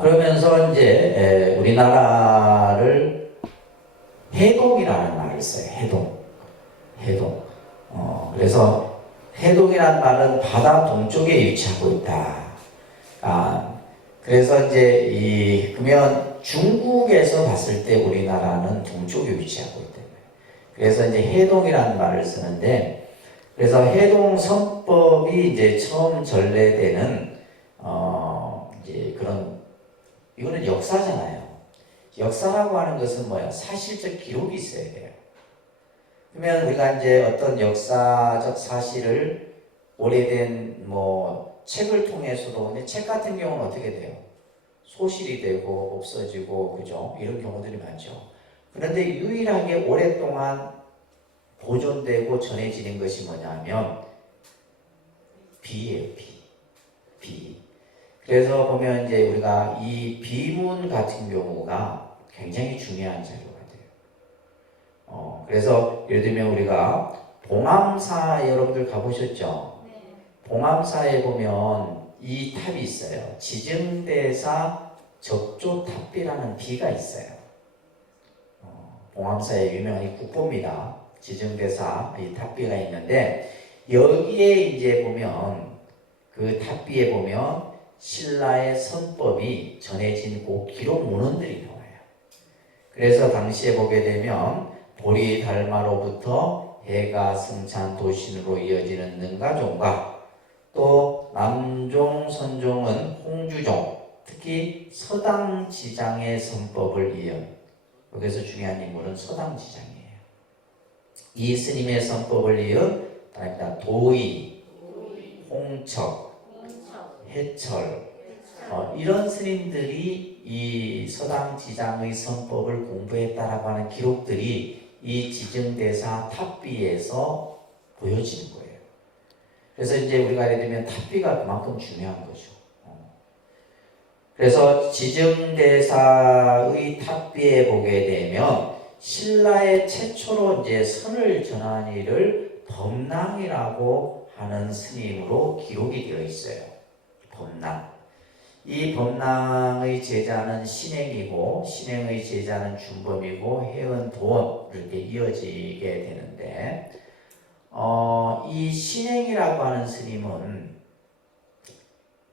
그러면서 이제 우리나라를 해동이라는 말을 써요. 해동. 그래서 해동이라는 말은 바다 동쪽에 위치하고 있다. 그래서 이제 그러면 중국에서 봤을 때 우리나라는 동쪽에 위치하고 있다. 그래서 이제 해동이라는 말을 쓰는데, 그래서 해동 선법이 이제 처음 전래되는 이제 그런, 이거는 역사잖아요. 역사라고 하는 것은 뭐야? 사실적 기록이 있어야 돼요. 그러면 우리가 이제 어떤 역사적 사실을 오래된 뭐 책을 통해서도, 근데 책 같은 경우는 어떻게 돼요? 소실이 되고 없어지고, 그죠? 이런 경우들이 많죠. 그런데 유일하게 오랫동안 보존되고 전해지는 것이 뭐냐면 비예요. 비. 그래서 보면 이제 우리가 이 비문 같은 경우가 굉장히 중요한 자료가 돼요. 그래서 예를 들면 우리가 봉암사 여러분들 가보셨죠? 네. 봉암사에 보면 이 탑이 있어요. 지증대사 적조탑비라는 비가 있어요. 봉암사의 유명한 이 국보입니다. 지증대사 이 탑비가 있는데, 여기에 이제 보면 그 탑비에 보면 신라의 선법이 전해진 그 기록 문헌들이 나와요. 그래서 당시에 보게 되면 보리 달마로부터 해가 승찬 도신으로 이어지는 능가종과 또 남종 선종은 홍주종, 특히 서당지장의 선법을 이은, 여기서 중요한 인물은 서당지장이에요. 이 스님의 선법을 이은 도의, 홍척, 해철, 이런 스님들이 이 서당지장의 선법을 공부했다라고 하는 기록들이 이 지증대사 탑비에서 보여지는 거예요. 그래서 이제 우리가 예를 들면 탑비가 그만큼 중요한 거죠. 그래서 지증대사의 탑비에 보게 되면 신라의 최초로 이제 선을 전한 이를 범랑이라고 하는 스님으로 기록이 되어 있어요. 범랑. 이 범랑의 제자는 신행이고, 신행의 제자는 준범이고, 해은, 도원 이렇게 이어지게 되는데, 이 신행이라고 하는 스님은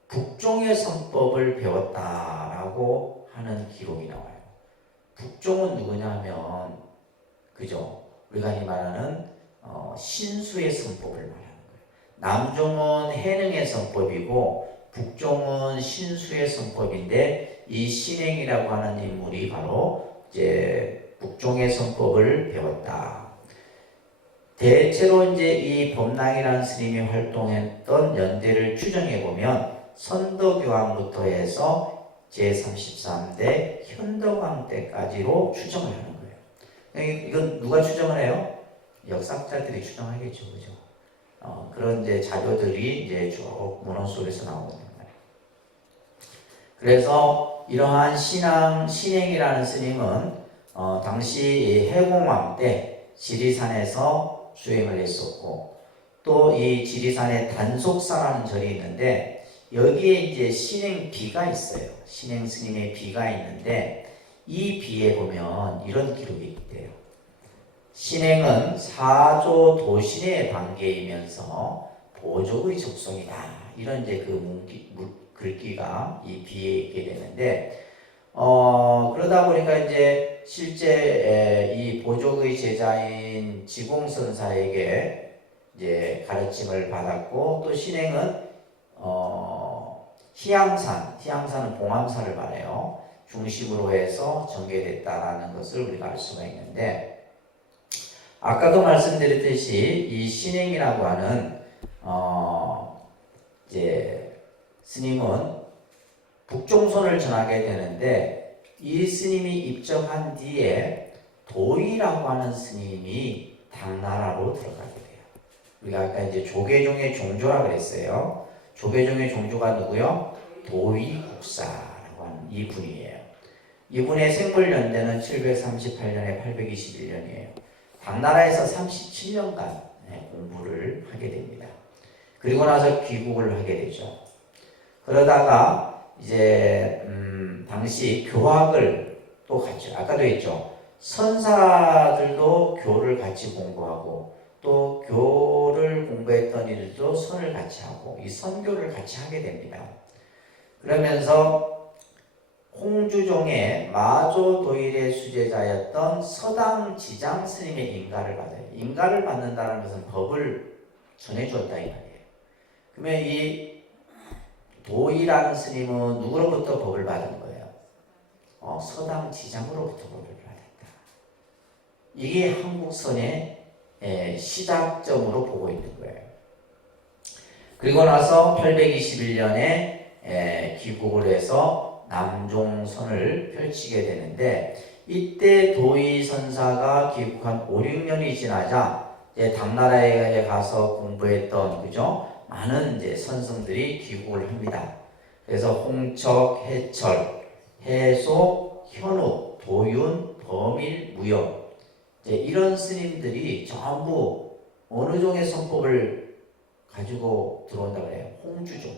북종의 선법을 배웠다라고 하는 기록이 나와요. 북종은 누구냐면, 그죠? 우리가 이 말하는 신수의 선법을 말하는 거예요. 남종은 해능의 선법이고, 북종은 신수의 선법인데, 이 신행이라고 하는 인물이 바로 이제 북종의 선법을 배웠다. 대체로 이제 이 범랑이라는 스님이 활동했던 연대를 추정해 보면 선덕여왕부터 해서 제33대 현덕왕 때까지로 추정을 하는 거예요. 이건 누가 추정을 해요? 역사학자들이 추정하겠죠, 그죠? 그런 이제 자료들이 이제 쭉 문헌 속에서 나오거든요. 그래서 이러한 신행이라는 스님은 당시 해공왕 때 지리산에서 수행을 했었고, 또 이 지리산에 단속사라는 절이 있는데, 여기에 이제 신행 비가 있어요. 신행 스님의 비가 있는데, 이 비에 보면 이런 기록이 있대요. 신행은 사조 도신의 관계이면서 보족의 적성이다. 이런 이제 그 글귀가 이 비에 있게 되는데, 그러다 보니까 이제 실제 이 보족의 제자인 지공선사에게 이제 가르침을 받았고, 또 신행은 희양산은 봉암사를 말해요. 중심으로 해서 전개됐다라는 것을 우리가 알 수가 있는데, 아까도 말씀드렸듯이 이 신행이라고 하는 이제 스님은 북종선을 전하게 되는데, 이 스님이 입적한 뒤에 도의라고 하는 스님이 당나라로 들어가게 돼요. 우리가 아까 이제 조계종의 종조라고 그랬어요. 조계종의 종조가 누구요? 도의국사라고 하는 이분이에요. 이분의 생물연대는 738년에 821년이에요. 당나라에서 37년간 공부를 하게 됩니다. 그리고 나서 귀국을 하게 되죠. 그러다가 이제 당시 교학을 또 같이, 아까도 했죠. 선사들도 교를 같이 공부하고 또 교를 공부했던 이들도 선을 같이 하고 이 선교를 같이 하게 됩니다. 그러면서 홍주종의 마조도일의 수제자였던 서당지장 스님의 인가를 받아요. 인가를 받는다는 것은 법을 전해주었다 이 말이에요. 그러면 이 도이라는 스님은 누구로부터 법을 받은 거예요? 서당지장으로부터 법을 받았다. 이게 한국선의 시작점으로 보고 있는 거예요. 그리고 나서 821년에 귀국을 해서 남종선을 펼치게 되는데 이때 도의선사가 귀국한 5, 6년이 지나자 이제 당나라에 가서 공부했던 그죠? 많은 이제 선성들이 귀국을 합니다. 그래서 홍척, 해철, 해소, 현우, 도윤, 범일, 무역 이런 스님들이 전부 어느 종의 선법을 가지고 들어온다고 해요? 홍주종.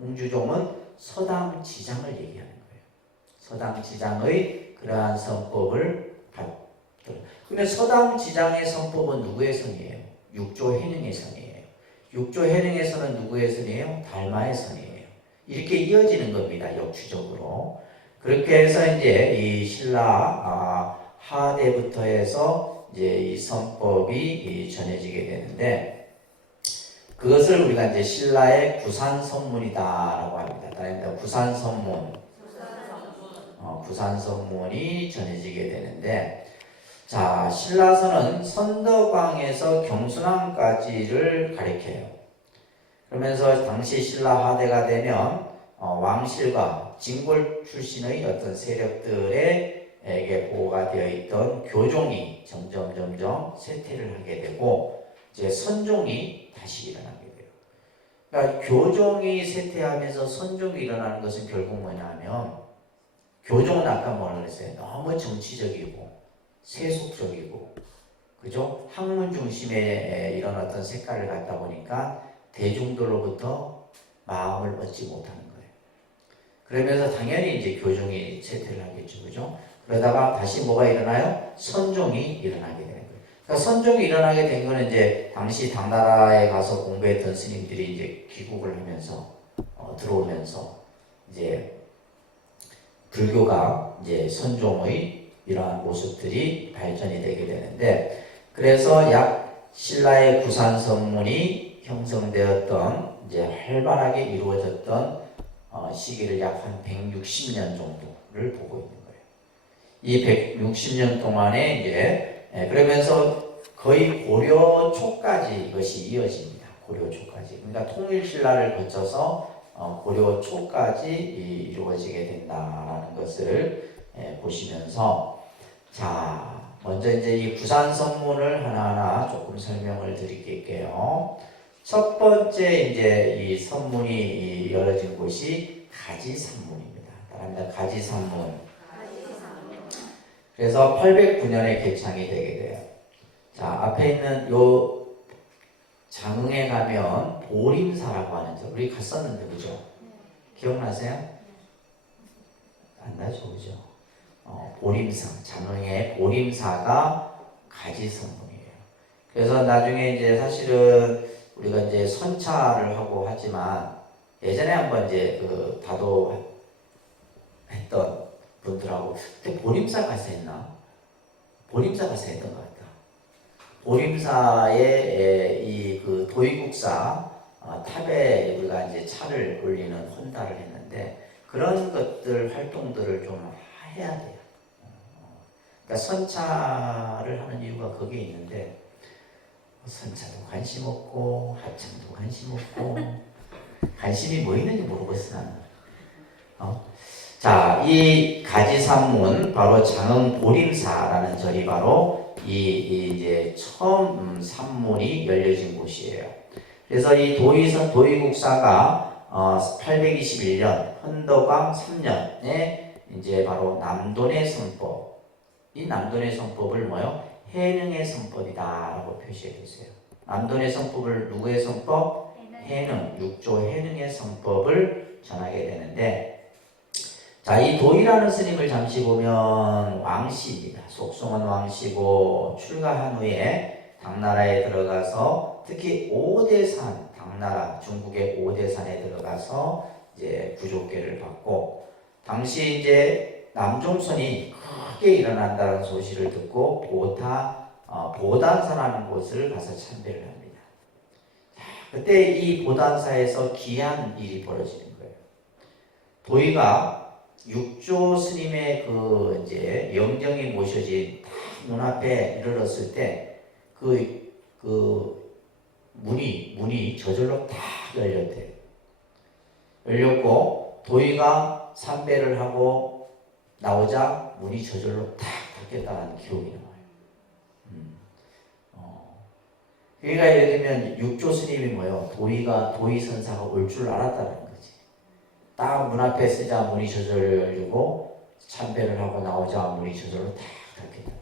홍주종은 서당지장을 얘기하는 거예요. 서당지장의 그러한 선법을 받들어. 근데 서당지장의 선법은 누구의 선이에요? 육조해능의 선이에요. 육조해능의 선은 누구의 선이에요? 달마의 선이에요. 이렇게 이어지는 겁니다. 역추적으로. 그렇게 해서 이제 이 신라 하대부터 해서 이제 이 선법이 전해지게 되는데 그것을 우리가 이제 신라의 구산선문이다라고 합니다. 따라서 구산선문, 구산선문이 전해지게 되는데, 자 신라서는 선덕왕에서 경순왕까지를 가리켜요. 그러면서 당시 신라 하대가 되면 왕실과 진골 출신의 어떤 세력들에게 보호가 되어 있던 교종이 점점 쇠퇴를 하게 되고 이제 선종이 다시 일어나게 돼요. 그러니까 교종이 쇠퇴하면서 선종이 일어나는 것은 결국 뭐냐면 교종은 아까 뭐라 그랬어요? 너무 정치적이고 세속적이고 그죠? 학문 중심의 이런 어떤 색깔을 갖다 보니까 대중들로부터 마음을 얻지 못하는 거예요. 그러면서 당연히 이제 교종이 쇠퇴를 하겠죠, 그죠? 그러다가 다시 뭐가 일어나요? 선종이 일어나게 되는 거예요. 그러니까 선종이 일어나게 된 거는 이제 당시 당나라에 가서 공부했던 스님들이 이제 귀국을 하면서 들어오면서 이제 불교가 이제 선종의 이러한 모습들이 발전이 되게 되는데 그래서 약 신라의 구산선문이 형성되었던 이제 활발하게 이루어졌던 시기를 약 한 160년 정도를 보고 있는 거예요. 이 160년 동안에 이제 그러면서 거의 고려 초까지 이것이 이어집니다. 고려 초까지. 그러니까 통일신라를 거쳐서 고려 초까지 이루어지게 된다라는 것을 보시면서 자 먼저 이제 이 구산선문을 하나하나 조금 설명을 드릴게요. 첫 번째 이제 이 선문이 열어진 곳이 가지산문입니다. 따라합니다. 가지산문. 그래서 809년에 개창이 되게 돼요. 자 앞에 있는 요 장흥에 가면 보림사라고 하는 점 우리 갔었는데 그죠? 기억나세요? 안 나죠, 그죠? 보림사 장흥의 보림사가 가지선문이에요. 그래서 나중에 이제 사실은 우리가 이제 선차를 하고 하지만 예전에 한번 이제 그 다도 했던 분들하고 그때 보림사 가서 했나? 보림사 가서 했던 것 같다. 보림사의 이 그 도의국사 탑에 우리가 이제 차를 올리는 헌다를 했는데 그런 것들 활동들을 좀 해야 돼요. 그러니까 선차를 하는 이유가 거기에 있는데 선차도 관심 없고 합창도 관심 없고 관심이 뭐 있는지 모르겠어 나는. 자, 이 가지산문 바로 장흥 보림사라는 절이 바로 이제 처음 산문이 열려진 곳이에요. 그래서 이 도의국사가 821년 헌덕왕 3년에 이제 바로 남돈의 선법, 이 남돈의 선법을 뭐요? 해능의 선법이다라고 표시해주세요. 남돈의 선법을 누구의 선법? 해능, 육조 해능의 선법을 전하게 되는데, 자, 이 도이라는 스님을 잠시 보면 왕씨입니다. 속성은 왕씨고 출가한 후에 당나라에 들어가서 특히 오대산, 당나라 중국의 오대산에 들어가서 이제 구족계를 받고 당시 이제 남종선이 크게 일어난다는 소식을 듣고 보단사라는 곳을 가서 참배를 합니다. 자, 그때 이 보단사에서 기이한 일이 벌어지는 거예요. 도의가 육조 스님의 그 이제 영정이 모셔진 문 앞에 이르렀을 때 그 문이 저절로 다 열렸대요. 열렸고 도의가 삼배를 하고 나오자 문이 저절로 다 닫혔다는 기록이 나와요. 그러니까 예를 들면 육조 스님이 뭐예요? 도의 선사가 올 줄 알았다는 거지. 딱 문 앞에 쓰자 문이 저절로 열리고 참배를 하고 나오자 문이 저절로 다 닫혔다.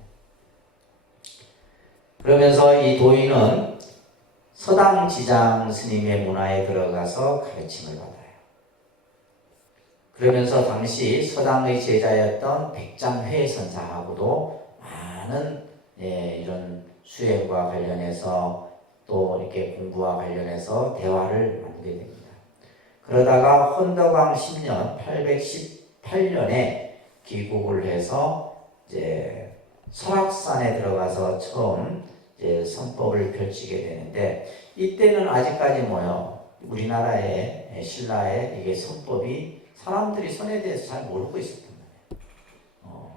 그러면서 이 도의는 서당지장 스님의 문화에 들어가서 가르침을 받아요. 그러면서 당시 서당의 제자였던 백장회 선사하고도 많은 이런 수행과 관련해서 또 이렇게 공부와 관련해서 대화를 나누게 됩니다. 그러다가 헌덕왕 10년 818년에 귀국을 해서 이제 설악산에 들어가서 처음 이제 선법을 펼치게 되는데 이때는 아직까지 우리나라의 신라의 이게 선법이 사람들이 선에 대해서 잘 모르고 있었단 말이에요.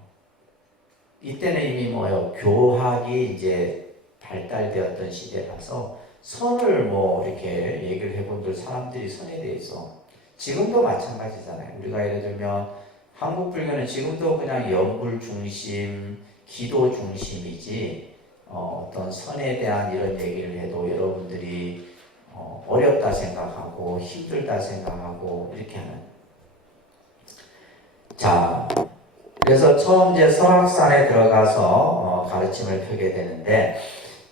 이때는 이미 교학이 이제 발달되었던 시대라서 선을 이렇게 얘기를 해본들 사람들이 선에 대해서 지금도 마찬가지잖아요. 우리가 예를 들면 한국 불교는 지금도 그냥 연불 중심, 기도 중심이지 어떤 선에 대한 이런 얘기를 해도 여러분들이 어렵다 생각하고 힘들다 생각하고 이렇게 하는. 자, 그래서 처음 이제 설악산에 들어가서 가르침을 펴게 되는데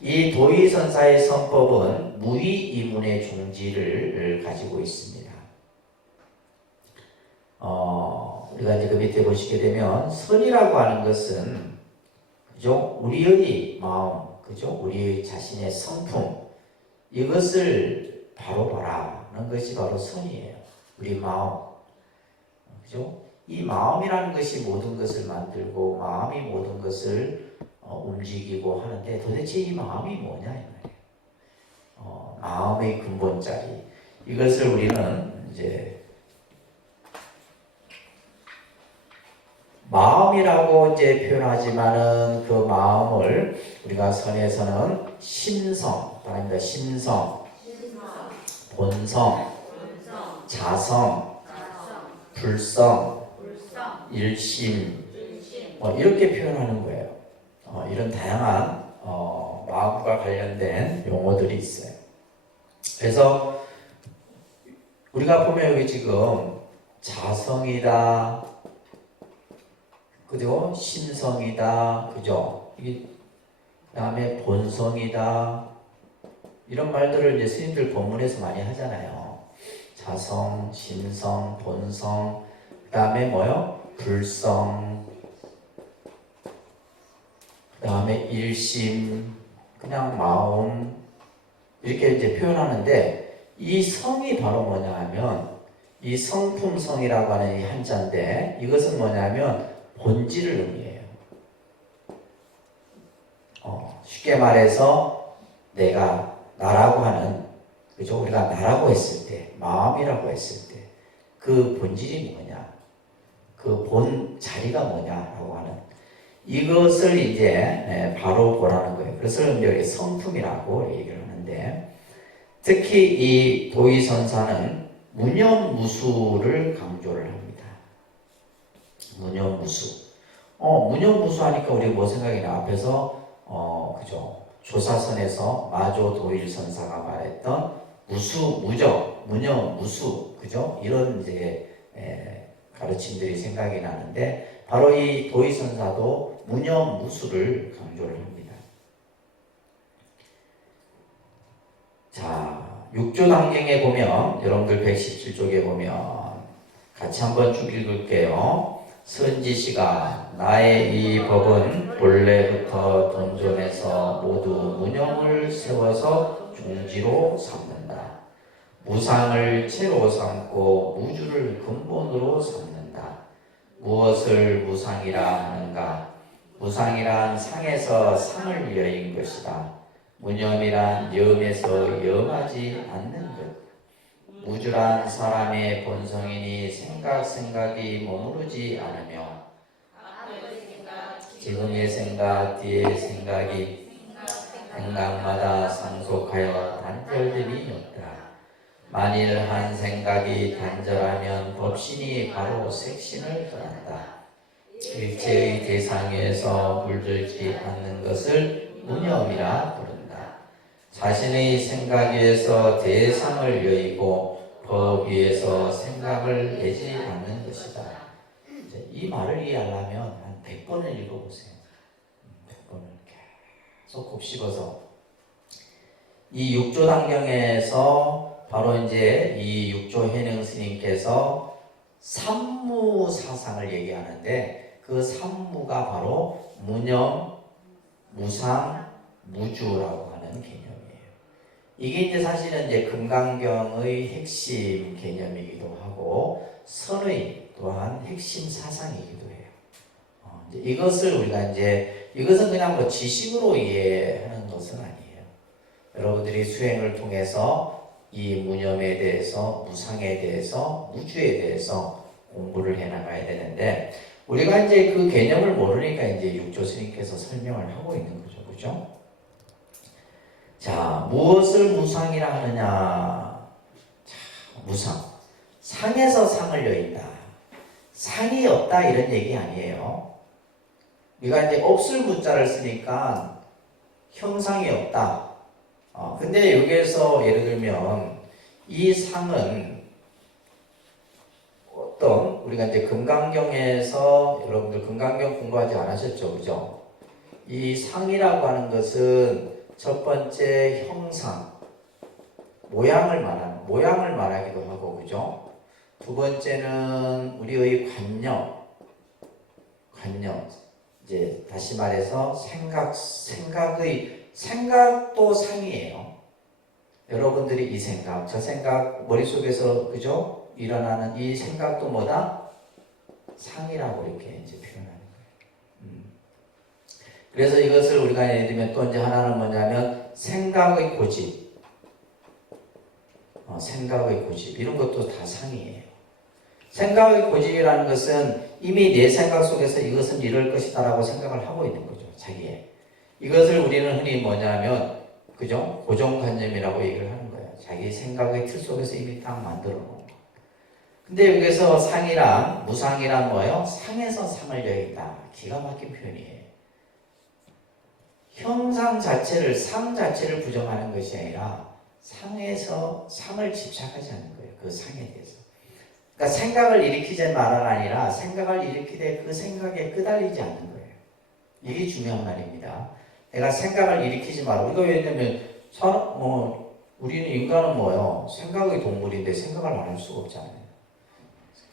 이 도의선사의 선법은 무의이문의 종지를 가지고 있습니다. 우리가 이제 그 밑에 보시게 되면 선이라고 하는 것은 그죠? 우리의 마음, 그죠? 우리의 자신의 성품 이것을 바로 보라는 것이 바로 선이에요. 우리 마음, 그죠? 이 마음이라는 것이 모든 것을 만들고 마음이 모든 것을 움직이고 하는데 도대체 이 마음이 뭐냐 이 말이에요. 마음의 근본자리 이것을 우리는 이제 마음이라고 이제 표현하지만은 그 마음을 우리가 선에서는 심성, 말합니다. 심성, 본성, 자성, 불성, 일심, 이렇게 표현하는 거예요. 이런 다양한 마음과 관련된 용어들이 있어요. 그래서 우리가 보면 여기 지금 자성이다, 그죠? 심성이다, 그죠? 그 다음에 본성이다, 이런 말들을 이제 스님들 본문에서 많이 하잖아요. 자성, 심성, 본성, 그 다음에 불성, 그 다음에 일심, 그냥 마음, 이렇게 이제 표현하는데 이 성이 바로 뭐냐 하면 이 성품성이라고 하는 이 한자인데 이것은 뭐냐면 본질을 의미해요. 쉽게 말해서 내가 나라고 하는, 그죠? 우리가 나라고 했을 때, 마음이라고 했을 때 그 본질이 뭐냐, 그 본 자리가 뭐냐라고 하는 이것을 이제 바로 보라는 거예요. 그래서 여기 성품이라고 얘기를 하는데 특히 이 도의선사는 무념무수를 강조를 합니다. 무념무수. 무념무수 하니까 우리 뭐 생각이 나? 앞에서 그죠? 조사선에서 마조 도일선사가 말했던 무수, 무적, 무념, 무수, 그죠? 이런 이제 가르침들이 생각이 나는데 바로 이 도의선사도 무념, 무수를 강조를 합니다. 자, 육조당경에 보면 여러분들 117쪽에 보면 같이 한번 쭉 읽을게요. 선지시가 나의 이 법은 본래부터 돈존에서 모두 무념을 세워서 중지로 삼는다. 무상을 채로 삼고 무주를 근본으로 삼는다. 무엇을 무상이라 하는가? 무상이란 상에서 상을 여인 것이다. 무념이란 염에서 염하지 않는 것. 무주란 사람의 본성이니 생각이 머무르지 않으며 지금의 생각, 뒤의 생각이 생각마다 상속하여 단절됨이 없다. 만일 한 생각이 단절하면 법신이 바로 색신을 떠난다. 일체의 대상에서 물들지 않는 것을 무념이라 부른다. 자신의 생각 위에서 대상을 여의고 법 위에서 생각을 내지 않는 것이다. 이 말을 이해하려면 한 100번을 읽어보세요. 100번을 계속 곱씹어서 이 육조단경에서 바로 이제 이 육조현영 스님께서 삼무사상을 얘기하는데 그 삼무가 바로 무념, 무상, 무주라고 하는 개념이에요. 이게 이제 사실은 이제 금강경의 핵심 개념이기도 하고 선의 또한 핵심 사상이기도 해요. 이제 이것을 우리가 이것은 그냥 뭐 지식으로 이해하는 것은 아니에요. 여러분들이 수행을 통해서 이 무념에 대해서, 무상에 대해서, 무주에 대해서 공부를 해 나가야 되는데 우리가 이제 그 개념을 모르니까 이제 육조 스님께서 설명을 하고 있는 거죠, 그죠? 자, 무엇을 무상이라 하느냐? 자, 무상. 상에서 상을 여인다. 상이 없다 이런 얘기 아니에요. 우리가 이제 없을 무자를 쓰니까 형상이 없다. 근데 여기에서 예를 들면 이 상은 어떤 우리가 이제 금강경에서 여러분들 금강경 공부하지 않으셨죠, 그죠? 이 상이라고 하는 것은 첫 번째 형상, 모양을 말하기도 하고, 그죠? 두 번째는 우리의 관념, 이제 다시 말해서 생각도 상이에요. 여러분들이 이 생각, 저 생각, 머릿속에서, 그죠? 일어나는 이 생각도 뭐다? 상이라고 이렇게 이제 표현하는 거예요. 그래서 이것을 우리가 예를 들면 또 이제 하나는 뭐냐면 생각의 고집, 이런 것도 다 상이에요. 생각의 고집이라는 것은 이미 내 생각 속에서 이것은 이럴 것이다라고 생각을 하고 있는 거죠, 자기의. 이것을 우리는 흔히 뭐냐면, 그죠? 고정관념이라고 얘기를 하는 거예요. 자기 생각의 틀 속에서 이미 딱 만들어 놓은 거. 근데 여기서 상이랑 무상이란 뭐예요? 상에서 상을 여긴다. 기가 막힌 표현이에요. 형상 자체를, 상 자체를 부정하는 것이 아니라 상에서 상을 집착하지 않는 거예요. 그 상에 대해서. 그러니까 생각을 일으키지 말은 아니라 생각을 일으키되 그 생각에 끄달리지 않는 거예요. 이게 중요한 말입니다. 내가 생각을 일으키지 마라. 우리가 왜냐면 우리는 인간은 뭐예요? 생각의 동물인데 생각을 안 할 수가 없잖아요.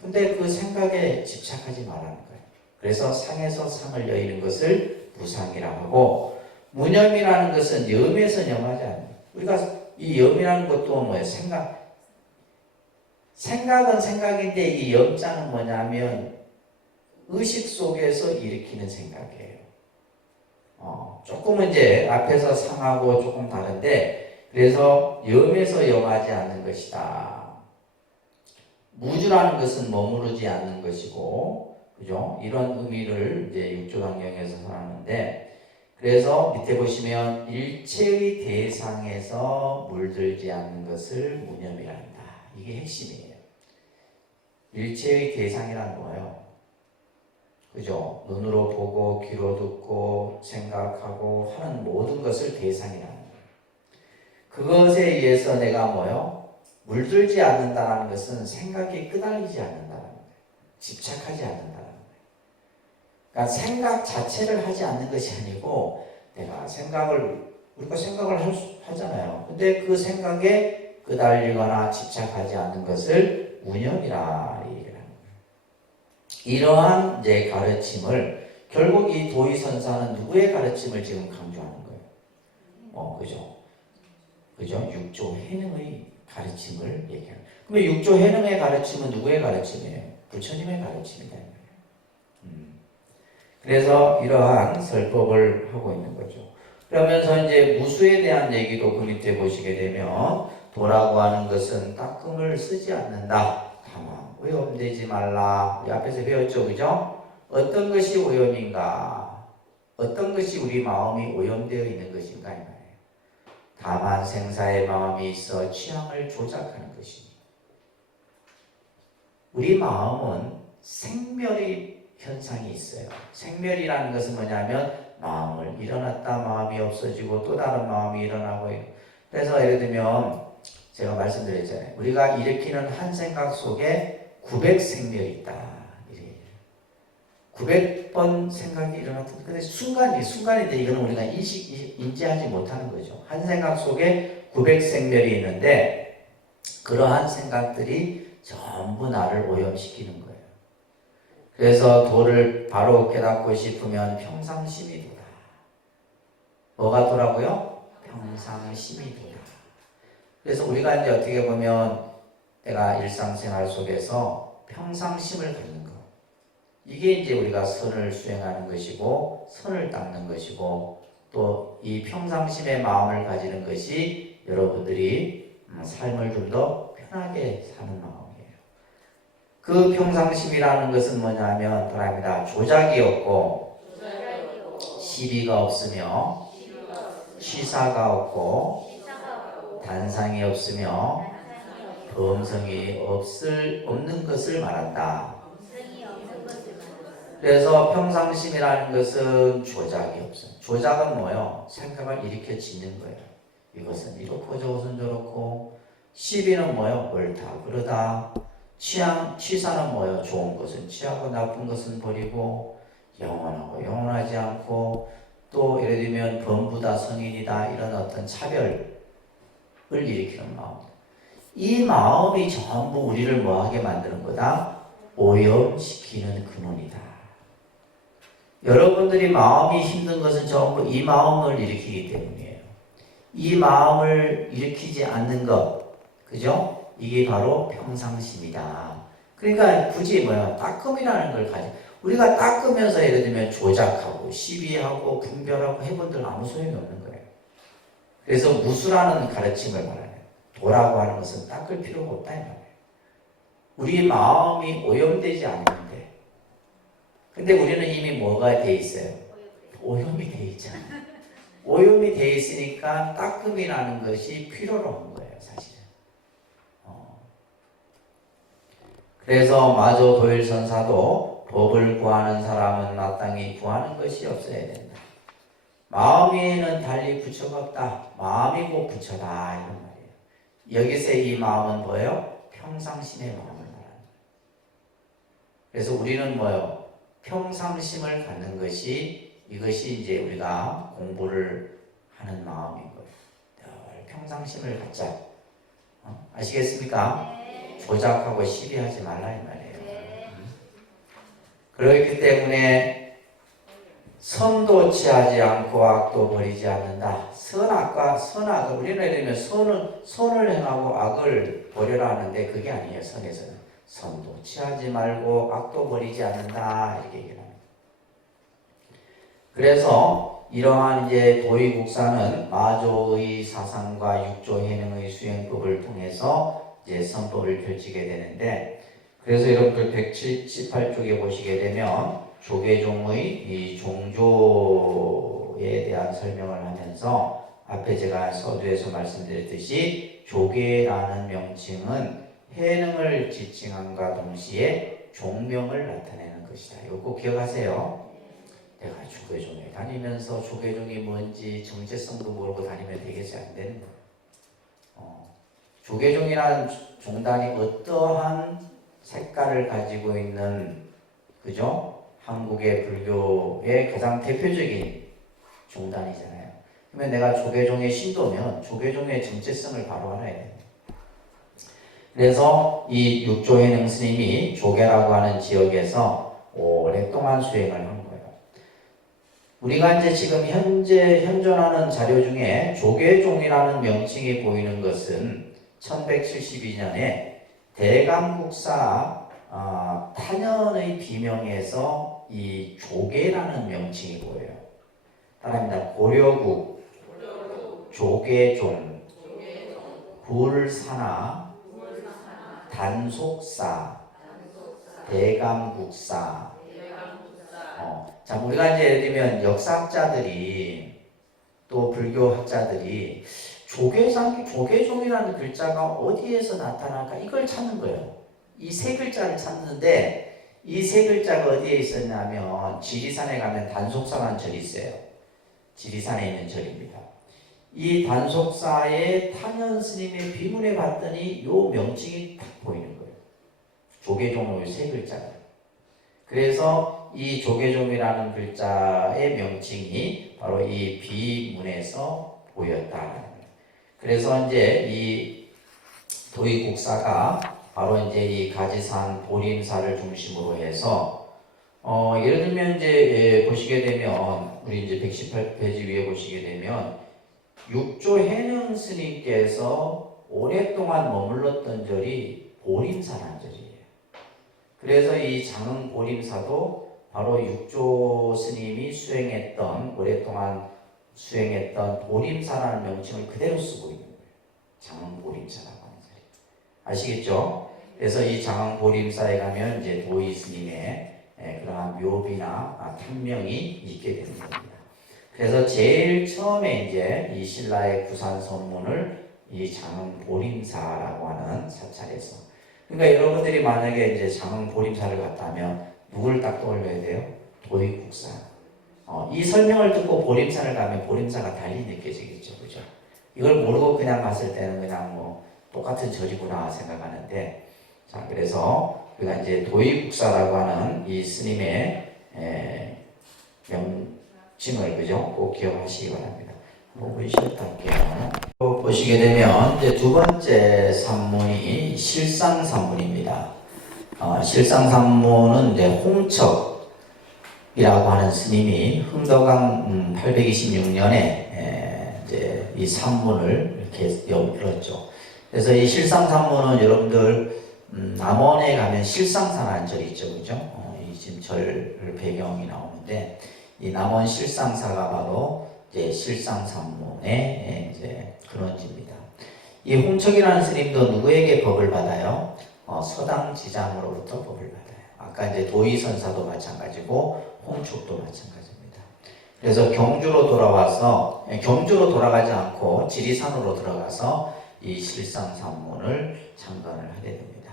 근데 그 생각에 집착하지 말라는 거예요. 그래서 상에서 상을 여의는 것을 무상이라고 하고, 무념이라는 것은 염에서 염하지 않아요. 우리가 이 염이라는 것도 뭐예요? 생각은 생각인데 이 염자는 뭐냐면 의식 속에서 일으키는 생각이에요. 조금은 이제 앞에서 상하고 조금 다른데, 그래서 염에서 염하지 않는 것이다. 무주라는 것은 머무르지 않는 것이고, 그죠? 이런 의미를 이제 육조단경에서 하는데, 그래서 밑에 보시면 일체의 대상에서 물들지 않는 것을 무념이라 한다. 이게 핵심이에요. 일체의 대상이란 뭐예요? 그죠? 눈으로 보고 귀로 듣고 생각하고 하는 모든 것을 대상이라는 거예요. 그것에 의해서 내가 뭐예요? 물들지 않는다는 것은 생각이 끄달리지 않는다는 거예요. 집착하지 않는다는 거예요. 그러니까 생각 자체를 하지 않는 것이 아니고 내가 우리가 생각을 하잖아요. 근데 그 생각에 끄달리거나 집착하지 않는 것을 무념이라 얘기를 하는 거예요. 이러한 이제 가르침을 결국 이 도의선사는 누구의 가르침을 지금 강조하는 거예요? 그죠? 그죠? 육조 해능의 가르침을 얘기하는. 그러면 육조 해능의 가르침은 누구의 가르침이에요? 부처님의 가르침이다. 그래서 이러한 설법을 하고 있는 거죠. 그러면서 이제 무수에 대한 얘기도 그 밑에 보시게 되면 도라고 하는 것은 따끔을 쓰지 않는다. 다만 오염되지 말라. 우리 앞에서 배웠죠, 그죠? 어떤 것이 오염인가? 어떤 것이 우리 마음이 오염되어 있는 것인가 이 말이에요. 다만 생사의 마음이 있어 취향을 조작하는 것입니다. 우리 마음은 생멸의 현상이 있어요. 생멸이라는 것은 뭐냐면 마음을 일어났다 마음이 없어지고 또 다른 마음이 일어나고. 그래서 예를 들면 제가 말씀드렸잖아요. 우리가 일으키는 한 생각 속에 900생멸이 있다. 900번 생각이 일어났다. 근데 순간인데 이거는 우리가 인지하지 못하는 거죠. 한 생각 속에 900생멸이 있는데 그러한 생각들이 전부 나를 오염시키는 거예요. 그래서 도를 바로 깨닫고 싶으면 평상심이 도다. 뭐가 도라고요? 평상심이 도다. 그래서 우리가 이제 어떻게 보면 내가 일상생활 속에서 평상심을 갖는 것. 이게 이제 우리가 선을 수행하는 것이고 선을 닦는 것이고 또 이 평상심의 마음을 가지는 것이 여러분들이 삶을 좀 더 편하게 사는 마음이에요. 그 평상심이라는 것은 뭐냐면 바랍니다. 조작이 없고 시비가 없으며 취사가 없고 단상이 없으며 범성이 없는 것을 말한다. 그래서 평상심이라는 것은 조작이 없어요. 조작은 뭐예요? 생각을 일으켜 짓는 거예요. 이것은 이렇고 저것은 저렇고. 시비는 뭐예요? 옳다 그러다. 취사는 뭐예요? 좋은 것은 취하고 나쁜 것은 버리고 영원하고 영원하지 않고 또 예를 들면 범부다 성인이다 이런 어떤 차별을 일으키는 마음. 이 마음이 전부 우리를 뭐하게 만드는 거다? 오염시키는 근원이다. 여러분들이 마음이 힘든 것은 전부 이 마음을 일으키기 때문이에요. 이 마음을 일으키지 않는 것, 그죠? 이게 바로 평상심이다. 그러니까 굳이 따끔이라는 걸 가지고 우리가 닦으면서 예를 들면 조작하고 시비하고 분별하고 해본들 아무 소용이 없는 거예요. 그래서 무수라는 가르침을 말해요. 도라고 하는 것은 닦을 필요가 없다 이 말이에요. 우리 마음이 오염되지 않으면 돼. 근데 우리는 이미 뭐가 돼 있어요? 오염이 돼 있잖아요. 오염이 돼 있으니까 닦음이라는 것이 필요로 한 거예요, 사실은. 그래서 마저 도일선사도 법을 구하는 사람은 마땅히 구하는 것이 없어야 된다. 마음에는 달리 부처가 없다. 마음이 곧 부처다 이런 말이에요. 여기서 이 마음은 뭐예요? 평상심의 마음을 말하는 거예요. 그래서 우리는 뭐예요? 평상심을 갖는 것이 이것이 이제 우리가 공부를 하는 마음인 거예요. 늘 평상심을 갖자. 아시겠습니까? 네. 조작하고 시비하지 말라 이 말이에요. 네. 그렇기 때문에 선도 취하지 않고 악도 버리지 않는다. 선악과 선악을 우리는 예를 들면 선을 행하고 악을 버려라 하는데 그게 아니에요. 선에서는. 선도 취하지 말고 악도 버리지 않는다 이렇게 얘기를 합니다. 그래서 이러한 이제 도의국사는 마조의 사상과 육조 해능의 수행법을 통해서 이제 선법을 펼치게 되는데, 그래서 여러분들 178쪽에 보시게 되면 조계종의 이 종조에 대한 설명을 하면서 앞에 제가 서두에서 말씀드렸듯이 조계라는 명칭은 해능을 지칭함과 동시에 종명을 나타내는 것이다. 이거 꼭 기억하세요. 내가 조계종에 다니면서 조계종이 뭔지 정체성도 모르고 다니면 되겠지 안 되는 거예요. 조계종이라는 종단이 어떠한 색깔을 가지고 있는, 그죠? 한국의 불교의 가장 대표적인 종단이잖아요. 그러면 내가 조계종의 신도면 조계종의 정체성을 바로 알아야 돼요. 그래서 이 육조해능 스님이 조계라고 하는 지역에서 오랫동안 수행을 한 거예요. 우리가 이제 지금 현재 현존하는 자료 중에 조계종이라는 명칭이 보이는 것은 1172년에 대감국사 탄현의 비명에서 이 조계라는 명칭이 보여요. 따라합니다. 고려국, 조계종, 굴사나, 단속사, 대감국사. 자, 우리가 이제 예를 들면 역사학자들이 또 불교학자들이 조계종이라는 글자가 어디에서 나타날까 이걸 찾는 거예요. 이 세 글자를 찾는데 이 세 글자가 어디에 있었냐면 지리산에 가면 단속사라는 절이 있어요. 지리산에 있는 절입니다. 이 단속사의 탄현 스님의 비문에 봤더니 요 명칭이 딱 보이는 거예요. 조계종의 세 글자가. 그래서 이 조계종이라는 글자의 명칭이 바로 이 비문에서 보였다. 그래서 이제 이 도의국사가 바로 이제 이 가지산 보림사를 중심으로 해서 예를 들면 이제 보시게 되면 우리 이제 118페이지 위에 보시게 되면 육조 해능 스님께서 오랫동안 머물렀던 절이 보림사라는 절이에요. 그래서 이 장흥 보림사도 바로 육조 스님이 오랫동안 수행했던 보림사라는 명칭을 그대로 쓰고 있는 거예요. 장흥 보림사라고 하는 자리. 아시겠죠? 그래서 이 장흥 보림사에 가면 이제 도의 스님의 그러한 묘비나 탄명이 있게 되는 겁니다. 그래서 제일 처음에 이제 이 신라의 구산 선문을 이 장흥 보림사라고 하는 사찰에서, 그러니까 여러분들이 만약에 이제 장흥 보림사를 갔다면 누구를 딱 떠올려야 돼요? 도의국사. 이 설명을 듣고 보림사를 가면 보림사가 달리 느껴지겠죠, 그죠? 이걸 모르고 그냥 갔을 때는 그냥 뭐 똑같은 절이구나 생각하는데, 자, 그래서 우리가 이제 도의국사라고 하는 이 스님의 명칭을 그죠? 꼭 기억하시기 바랍니다. 보시겠다 할게요. 또 보시게 되면 이제 두 번째 산문이 실상산문입니다. 실상산문은 이제 홍척이라고 하는 스님이 흥덕강 826년에 이제 이 산문을 이렇게 열었죠. 그래서 이 실상산문은 여러분들 남원에 가면 실상사라는 절이 있죠, 그죠? 이 지금 절 배경이 나오는데 이 남원 실상사가 바로 이제 실상산문의 이제 근원지입니다. 이 홍척이라는 스님도 누구에게 법을 받아요? 서당지장으로부터 법을 받아요. 아까 이제 도의선사도 마찬가지고 홍촉도 마찬가지입니다. 그래서 경주로 돌아가지 않고 지리산으로 들어가서 이 실상산문을 창건을 하게 됩니다.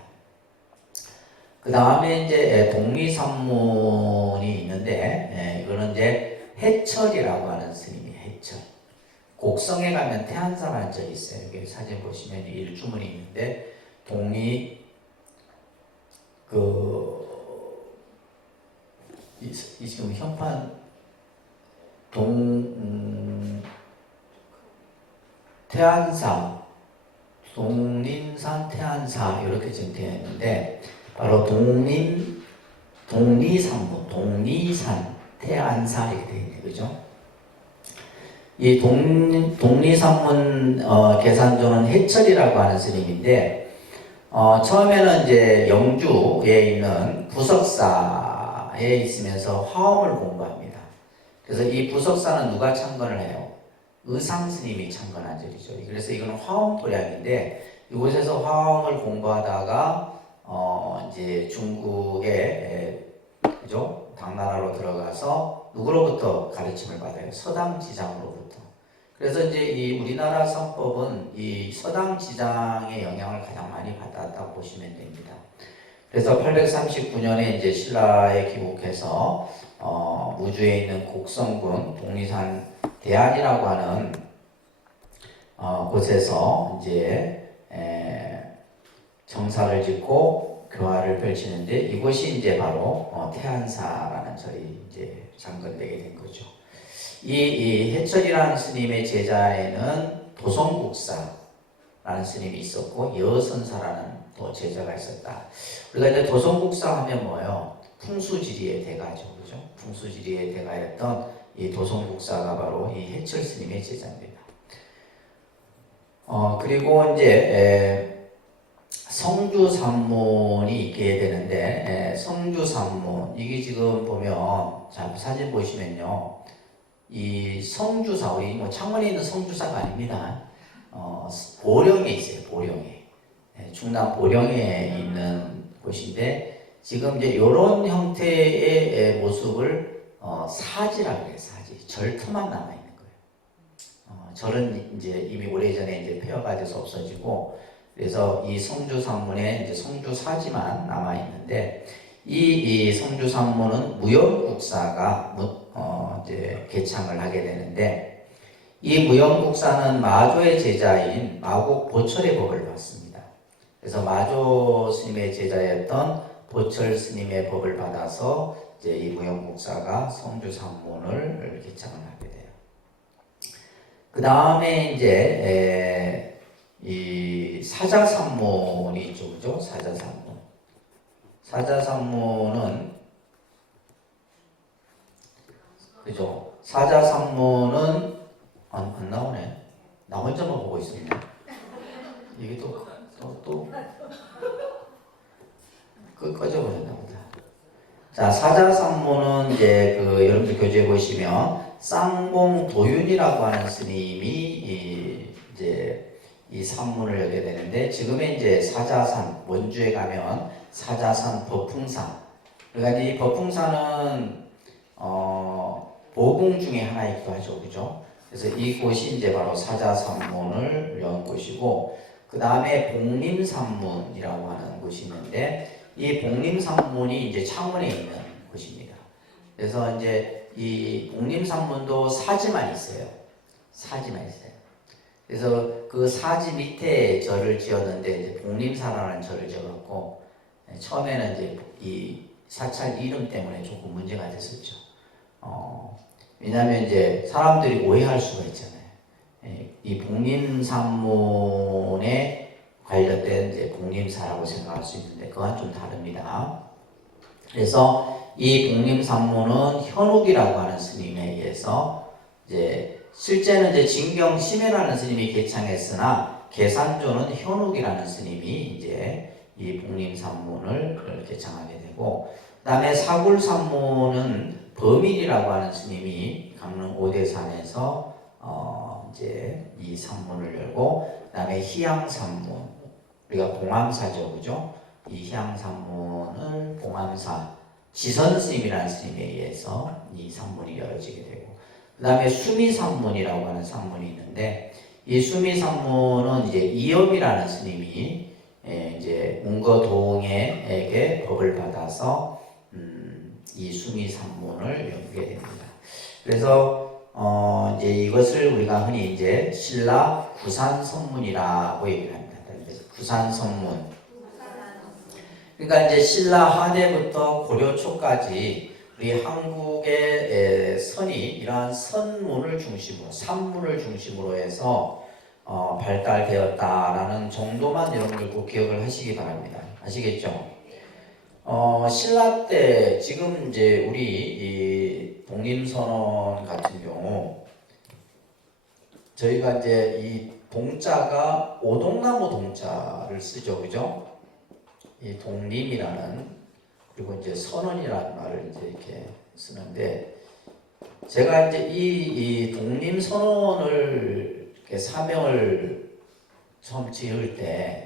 그 다음에 이제 독리산문이 있는데 이거는 이제 해철이라고 하는 스님이 해철. 곡성에 가면 태안사라는 절이 있어요. 여기 사진 보시면 일주문이 있는데 이 지금 현판 태안사, 동림산 태안사 이렇게 지금 되어 있는데 바로 독리산문, 독리산 태안사 이렇게 되어 있네요, 그죠? 이 독리산문 계산조는 해철이라고 하는 스님인데 처음에는 이제 영주에 있는 부석사에 있으면서 화엄을 공부합니다. 그래서 이 부석사는 누가 창건을 해요? 의상 스님이 창건한 절이죠. 그래서 이거는 화엄 도량인데 이곳에서 화엄을 공부하다가 이제 중국의 그죠? 당나라로 들어가서 누구로부터 가르침을 받아요? 서당지장으로부터. 그래서 이제 이 우리나라 선법은 이 서당지장의 영향을 가장 많이 받았다고 보시면 됩니다. 그래서 839년에 이제 신라에 귀국해서 무주에 있는 곡성군 독리산 대안이라고 하는 곳에서 이제 정사를 짓고 교화를 펼치는데 이곳이 이제 바로 태안사라는 절이 이제 창건되게 된 거죠. 이 해철이라는 스님의 제자에는 도성국사라는 스님이 있었고 여선사라는 또 제자가 있었다. 우리가 이제 도성국사 하면 뭐예요? 풍수지리의 대가죠, 그죠? 풍수지리의 대가였던 이 도성국사가 바로 이 해철 스님의 제자입니다. 그리고 이제 성주산문이 있게 되는데, 성주산문 이게 지금 보면 자 사진 보시면요, 이 성주사 우리 뭐 창원에 있는 성주사가 아닙니다. 보령에 있어요, 보령에. 충남 보령에 있는 곳인데 지금 이제 이런 형태의 모습을 사지라고 해요. 사지. 절터만 남아 있는 거예요. 절은 이제 이미 오래전에 이제 폐허가 돼서 없어지고, 그래서 이 성주산문에 이제 성주사지만 남아 있는데, 이 성주산문은 무영국사가 이제 개창을 하게 되는데, 이 무영국사는 마조의 제자인 마곡 보철의 법을 받습니다. 그래서 마조 스님의 제자였던 보철 스님의 법을 받아서 이제 이 무영국사가 성주산문을 개창을 하게 돼요. 그 다음에 이제 이 사자산문이 있죠, 그죠? 사자산문. 사자산문은 그죠? 사자산문은 안 나오네. 나 혼자만 보고 있었네. 이게 또 꺼져버렸나 보다. 자, 사자산문은 이제 여러분들 교재에 보시면 쌍봉도윤이라고 하는 스님이 이제 이 산문을 열게 되는데, 지금의 이제 사자산, 원주에 가면 사자산 법풍산. 그러니까 이 법풍산은 보궁 중에 하나이기도 하죠, 그죠? 그래서 이곳이 이제 바로 사자산문을 연 곳이고, 그 다음에 복림산문이라고 하는 곳이 있는데, 이 복림산문이 이제 창원에 있는 곳입니다. 그래서 이제 이 복림산문도 사지만 있어요. 사지만 있어요. 그래서 그 사지 밑에 절을 지었는데 이제 복림사라는 절을 지었고, 처음에는 이제 이 사찰 이름 때문에 조금 문제가 됐었죠. 왜냐하면 이제 사람들이 오해할 수가 있잖아요. 이 복림산문에 관련된 이제 복림사라고 생각할 수 있는데 그건 좀 다릅니다. 그래서 이 복림산문은 현욱이라고 하는 스님에 의해서 이제 실제는 이제 진경심해라는 스님이 개창했으나 계산조는 현욱이라는 스님이 이제 이 복림산문을 개창하게 되고, 그다음에 사굴산문은 범일이라고 하는 스님이 강릉 오대산에서 이제 이 산문을 열고, 그다음에 희양산문, 우리가 봉암사죠, 그죠? 이 희양산문을 봉암사 지선 스님이라는 스님에 의해서 이 산문이 열어지게 되고, 그다음에 수미산문이라고 하는 산문이 있는데, 이 수미산문은 이제 이엄이라는 스님이 이제 웅거동에게 법을 받아서 이 수미산문을 열게 됩니다. 그래서 이제 이것을 우리가 흔히 이제 신라 구산선문이라고 얘기를 합니다. 구산선문. 그러니까 이제 신라 하대부터 고려 초까지 우리 한국의 선이 이러한 선문을 중심으로, 산문을 중심으로 해서 발달되었다라는 정도만 여러분들 꼭 기억을 하시기 바랍니다. 아시겠죠? 신라 때 지금 이제 우리 이 독립선언 같은 경우 저희가 이제 이 동자가 오동나무 동자를 쓰죠, 그죠? 이 독림이라는, 그리고 이제 선언이라는 말을 이제 이렇게 쓰는데, 제가 이제 이 독림선언을 이렇게 사명을 처음 지을 때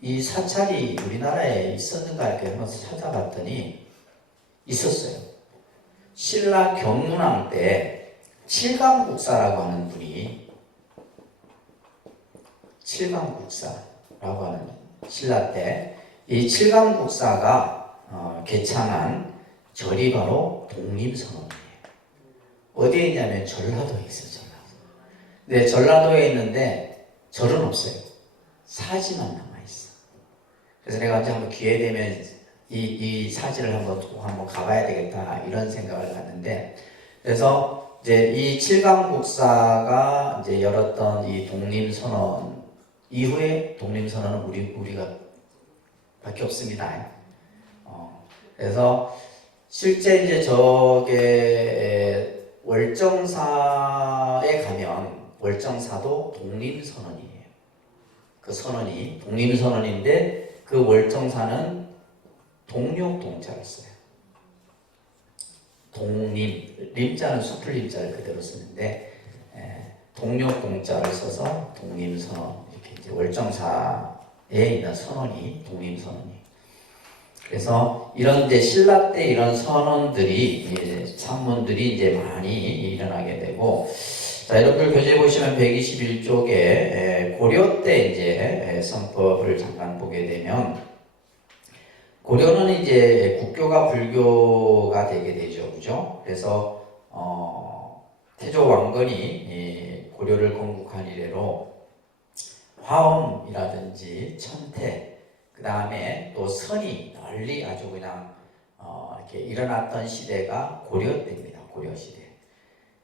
이 사찰이 우리나라에 있었는가 이렇게 한번 찾아봤더니 있었어요. 신라 경문왕 때 칠감국사라고 하는 분이, 칠감국사라고 하는 신라 때 이 칠감국사가 개창한 절이 바로 독림선언이에요. 어디에 있냐면 전라도에 있어요. 전라도. 네, 전라도에 있는데 절은 없어요. 사지만 남아 있어. 그래서 내가 언제 한번 기회 되면 이 사지를 한번 가봐야 되겠다 이런 생각을 하는데, 그래서 이제 이 칠감국사가 이제 열었던 이 독림선언 이후에 독림선언은 우리가 밖에 없습니다. 그래서 실제 이제 저게 월정사에 가면 월정사도 독립선언이에요. 그 선언이 독립선언인데 그 월정사는 동력동자를 써요. 독립, 림자는 숲을 림자를 그대로 쓰는데 동력동자를 써서 독립선언, 이렇게 이제 월정사에 있는 선언이 독립선언이. 그래서 이런 이제 신라 때 이런 선언들이 산문들이 이제 많이 일어나게 되고, 자, 여러분들 교재 보시면 121쪽에 고려 때 이제 선법을 잠깐 보게 되면, 고려는 이제 국교가 불교가 되게 되죠, 그죠? 그래서 태조 왕건이 고려를 건국한 이래로 화엄이라든지 천태, 그 다음에 또 선이 널리 아주 그냥 이렇게 일어났던 시대가 고려 때입니다. 고려 시대.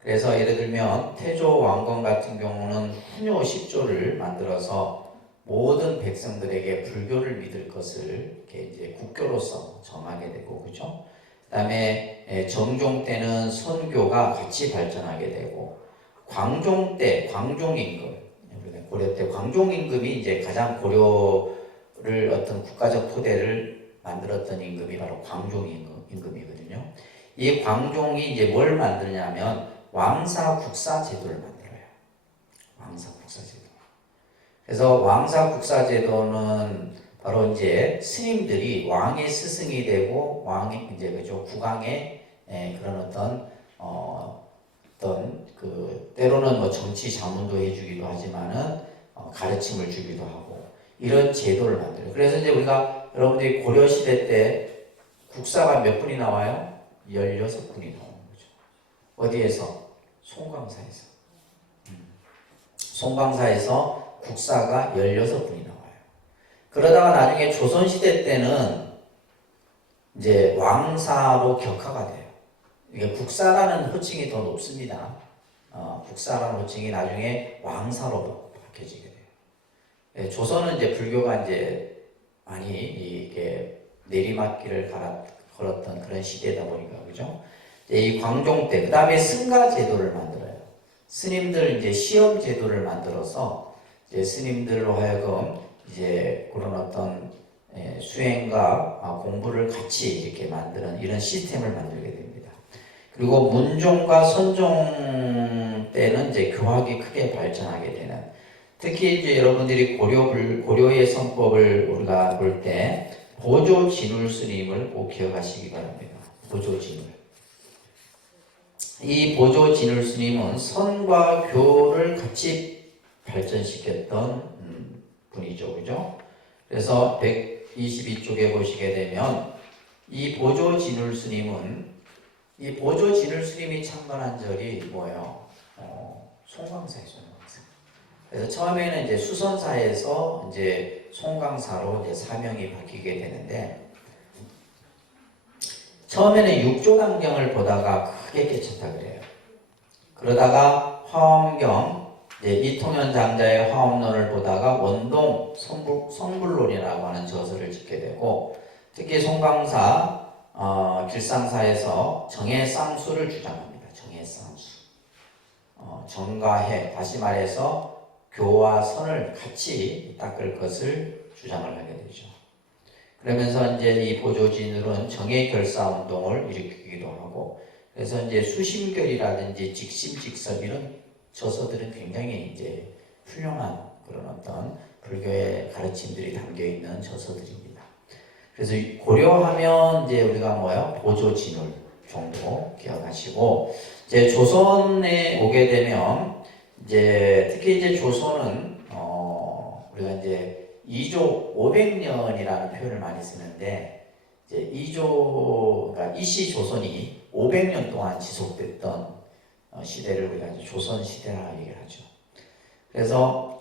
그래서 예를 들면 태조 왕건 같은 경우는 훈요 10조를 만들어서 모든 백성들에게 불교를 믿을 것을 이렇게 이제 국교로서 정하게 되고, 그죠? 그다음에 정종 때는 선교가 같이 발전하게 되고, 광종 때 광종임금, 고려 때 광종임금이 이제 가장 고려를 어떤 국가적 토대를 만들었던 임금이 바로 광종임금이거든요. 이 광종이 이제 뭘 만드냐면 왕사국사 제도를 만들어요. 왕사국사 제도. 그래서 왕사국사 제도는 바로 이제 스님들이 왕의 스승이 되고 왕의 이제 그죠 국왕의 그런 어떤 그 때로는 뭐 정치 자문도 해주기도 하지만은 가르침을 주기도 하고 이런 제도를 만들어요. 그래서 이제 우리가 여러분들이 고려 시대 때 국사가 몇 분이 나와요? 16분이 나오는 거죠. 어디에서? 송광사에서. 송광사에서 국사가 16분이 나와요. 그러다가 나중에 조선시대 때는 이제 왕사로 격화가 돼요. 이게 국사라는 호칭이 더 높습니다. 국사라는 호칭이 나중에 왕사로 바뀌어지게 돼요. 조선은 이제 불교가 이제 많이 이렇게 내리막길을 걸었던 그런 시대다 보니까, 그죠? 이 광종 때, 그 다음에 승가 제도를 만들어요. 스님들 이제 시험 제도를 만들어서 이제 스님들로 하여금 이제 그런 어떤 수행과 공부를 같이 이렇게 만드는 이런 시스템을 만들게 됩니다. 그리고 문종과 선종 때는 이제 교학이 크게 발전하게 되는, 특히 이제 여러분들이 고려의 선법을 우리가 볼 때 보조진울 스님을 꼭 기억하시기 바랍니다. 보조진울. 이 보조진울 스님은 선과 교를 같이 발전시켰던 분이죠, 그죠? 그래서 122쪽에 보시게 되면 이 보조진울 스님이 창건한 절이 뭐예요? 송광사예요. 그래서 처음에는 이제 수선사에서 이제 송광사로 이제 사명이 바뀌게 되는데, 처음에는 육조당경을 보다가 크게 깨쳤다 그래요. 그러다가 화엄경, 이제 이통현 장자의 화엄론을 보다가 원동 성불론이라고 하는 저서를 짓게 되고, 특히 송광사 길상사에서 정해쌍수를 주장합니다. 정해쌍수. 정과해, 다시 말해서 교와 선을 같이 닦을 것을 주장을 하게 되죠. 그러면서 이제 이 보조진울은 정예결사운동을 일으키기도 하고, 그래서 이제 수심결이라든지 직심직설 이런 저서들은 굉장히 이제 훌륭한 그런 어떤 불교의 가르침들이 담겨 있는 저서들입니다. 그래서 고려하면 이제 우리가 뭐요? 보조진울 정도 기억하시고, 이제 조선에 오게 되면 이제 특히 이제 조선은 우리가 이제 2조 500년이라는 표현을 많이 쓰는데, 이제 2조 그러니까 이시 조선이 500년 동안 지속됐던 시대를 우리가 이제 조선 시대라고 얘기를 하죠. 그래서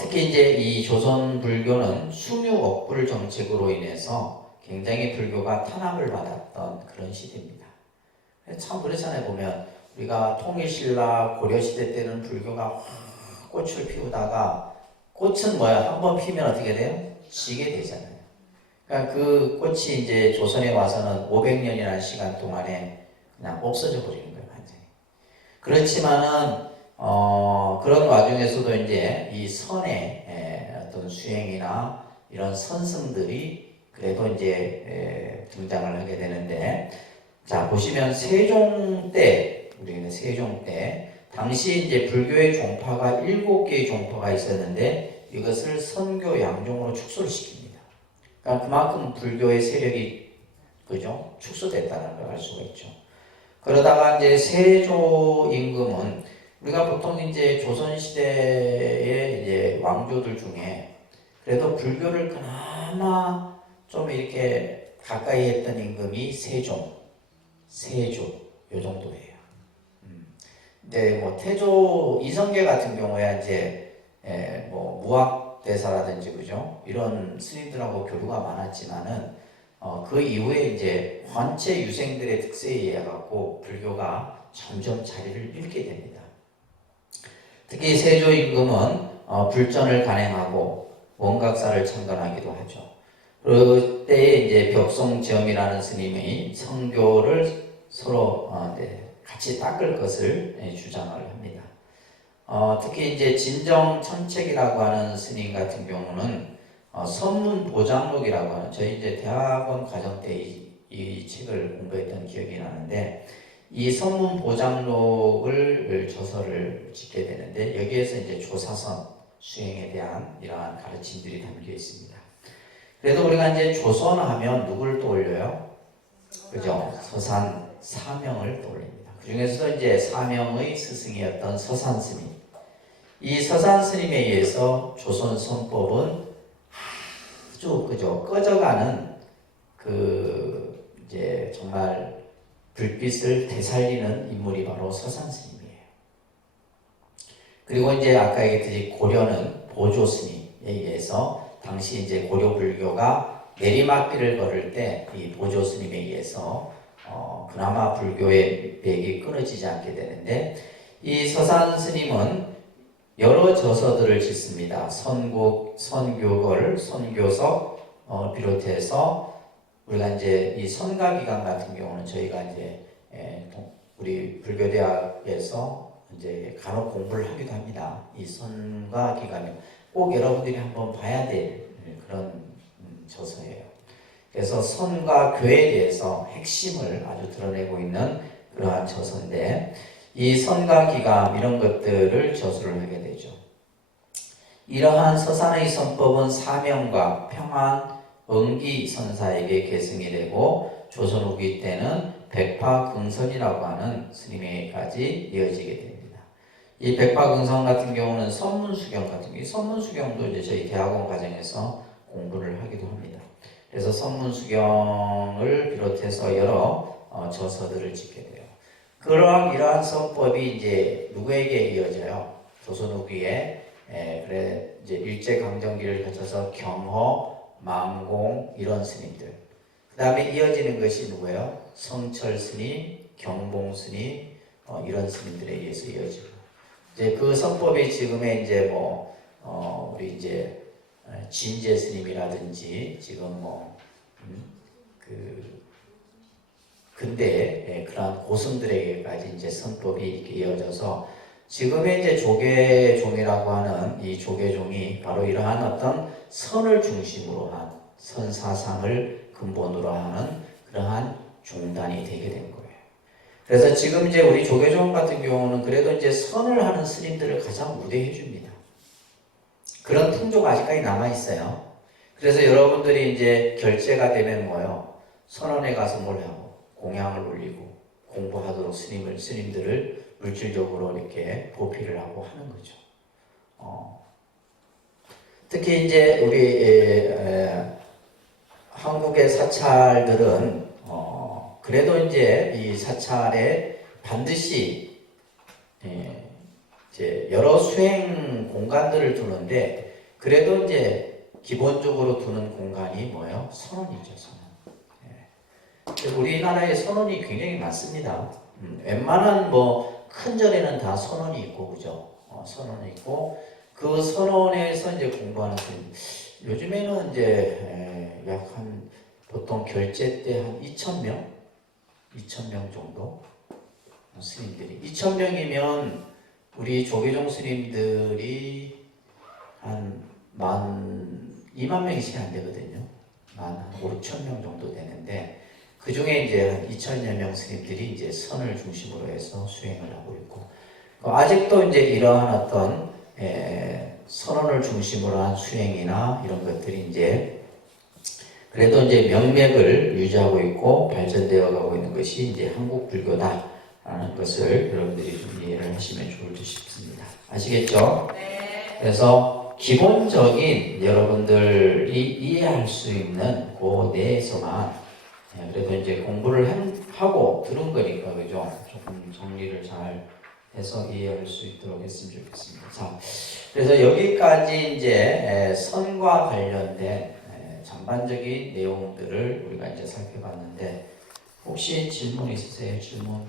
특히 이제 이 조선 불교는 수묘 억불 정책으로 인해서 굉장히 불교가 탄압을 받았던 그런 시대입니다. 참 그렇잖아요. 보면 우리가 통일신라 고려시대 때는 불교가 확 꽃을 피우다가 꽃은 뭐야? 한번 피면 어떻게 돼요? 지게 되잖아요. 그러니까 그 꽃이 이제 조선에 와서는 500년이라는 시간 동안에 그냥 없어져 버리는 거예요, 완전히. 그렇지만은 그런 와중에서도 이제 이 선의 어떤 수행이나 이런 선승들이 그래도 이제 등장을 하게 되는데, 자 보시면 세종 때, 우리는 세종 때 당시 이제 불교의 종파가 7개의 종파가 있었는데 이것을 선교 양종으로 축소를 시킵니다. 그러니까 그만큼 불교의 세력이 그죠? 축소됐다는 걸 알 수가 있죠. 그러다가 이제 세조 임금은 우리가 보통 이제 조선 시대의 이제 왕조들 중에 그래도 불교를 그나마 좀 이렇게 가까이 했던 임금이 세조 요 정도예요. 근데 뭐 태조 이성계 같은 경우에 이제 뭐 무학대사라든지 그죠? 이런 스님들하고 교류가 많았지만은 그 이후에 이제 환체 유생들의 특세에 의해 갖고 불교가 점점 자리를 잃게 됩니다. 특히 세조 임금은 불전을 간행하고 원각사를 창건하기도 하죠. 그때에 이제 벽송지엄이라는 스님이 성교를 서로 같이 닦을 것을 주장을 합니다. 특히 이제 진정천책이라고 하는 스님 같은 경우는 선문보장록이라고 하는, 저희 이제 대학원 과정 때 이 책을 공부했던 기억이 나는데, 이 선문보장록을 저서를 짓게 되는데 여기에서 이제 조사선 수행에 대한 이러한 가르침들이 담겨 있습니다. 그래도 우리가 이제 조선하면 누구를 떠올려요? 그죠? 서산 사명을 떠올립니다. 그 중에서도 이제 사명의 스승이었던 서산 스님. 이 서산 스님에 의해서 조선 선법은 아주 그죠? 꺼져가는 그 이제 정말 불빛을 되살리는 인물이 바로 서산 스님이에요. 그리고 이제 아까 얘기했듯이 고려는 보조 스님에 의해서 당시 이제 고려 불교가 내리막길을 걸을 때 이 보조 스님에 의해서 그나마 불교의 맥이 끊어지지 않게 되는데, 이 서산 스님은 여러 저서들을 짓습니다. 선교걸, 선교석 비롯해서 우리가 이제 이 선가기관 같은 경우는 저희가 이제 우리 불교대학에서 이제 간혹 공부를 하기도 합니다. 이 선가기관이 꼭 여러분들이 한번 봐야 될 그런 저서예요. 그래서 선과 교에 대해서 핵심을 아주 드러내고 있는 그러한 저서인데, 이 선가기감 이런 것들을 저술을 하게 되죠. 이러한 서산의 선법은 사명과 평안, 응기 선사에게 계승이 되고 조선 후기 때는 백파긍선이라고 하는 스님에게까지 이어지게 됩니다. 이 백파긍선 같은 경우는 선문수경 같은 경우, 이 선문수경도 이제 저희 대학원 과정에서 공부를 하기도 합니다. 그래서 선문수경을 비롯해서 여러 저서들을 짓게 돼요. 이러한 선법이 이제 누구에게 이어져요? 조선 후기에 그래 이제 일제강점기를 거쳐서 경허, 망공 이런 스님들. 그 다음에 이어지는 것이 누구예요? 성철 스님, 경봉 스님 이런 스님들에 의해서 이어지고. 이제 그 선법이 지금의 이제 우리 이제 진제 스님이라든지 지금 근대 그러한 고승들에게까지 이제 선법이 이렇게 이어져서 지금의 이제 조계종이라고 하는 이 조계종이 바로 이러한 어떤 선을 중심으로 한 선사상을 근본으로 하는 그러한 종단이 되게 된 거예요. 그래서 지금 이제 우리 조계종 같은 경우는 그래도 이제 선을 하는 스님들을 가장 우대해 줍니다. 그런 풍조가 아직까지 남아 있어요. 그래서 여러분들이 이제 결제가 되면 뭐요? 선원에 가서 뭘 하고 공양을 올리고 공부하도록 스님들을 물질적으로 이렇게 보필을 하고 하는 거죠. 특히 이제 우리 한국의 사찰들은 그래도 이제 이 사찰에 반드시 이제 여러 수행 공간들을 두는데, 그래도 이제 기본적으로 두는 공간이 뭐예요? 선원이죠, 선원. 우리나라에 선원이 굉장히 많습니다. 웬만한 큰 절에는 다 선원이 있고, 그죠? 선원이 있고, 그 선원에서 이제 공부하는 스님, 요즘에는 이제 약 한 보통 결제 때 한 2,000명 정도 스님들이 2,000명이면 우리 조계종 스님들이 한 2만 명이 채 안 되거든요. 한 5천 명 정도 되는데 그 중에 이제 한 2천여 명 스님들이 이제 선을 중심으로 해서 수행을 하고 있고 아직도 이제 이러한 어떤 선언을 중심으로 한 수행이나 이런 것들이 이제 그래도 이제 명맥을 유지하고 있고 발전되어 가고 있는 것이 이제 한국 불교다라는 것을 여러분들이 좀 이해를 하시면 좋을 듯 싶습니다. 아시겠죠? 네. 그래서 기본적인 여러분들이 이해할 수 있는 그 내에서만 그래도 이제 공부를 하고 들은 거니까 그죠? 조금 정리를 잘 해서 이해할 수 있도록 했으면 좋겠습니다. 자, 그래서 여기까지 이제 선과 관련된 전반적인 내용들을 우리가 이제 살펴봤는데 혹시 질문 있으세요? 질문?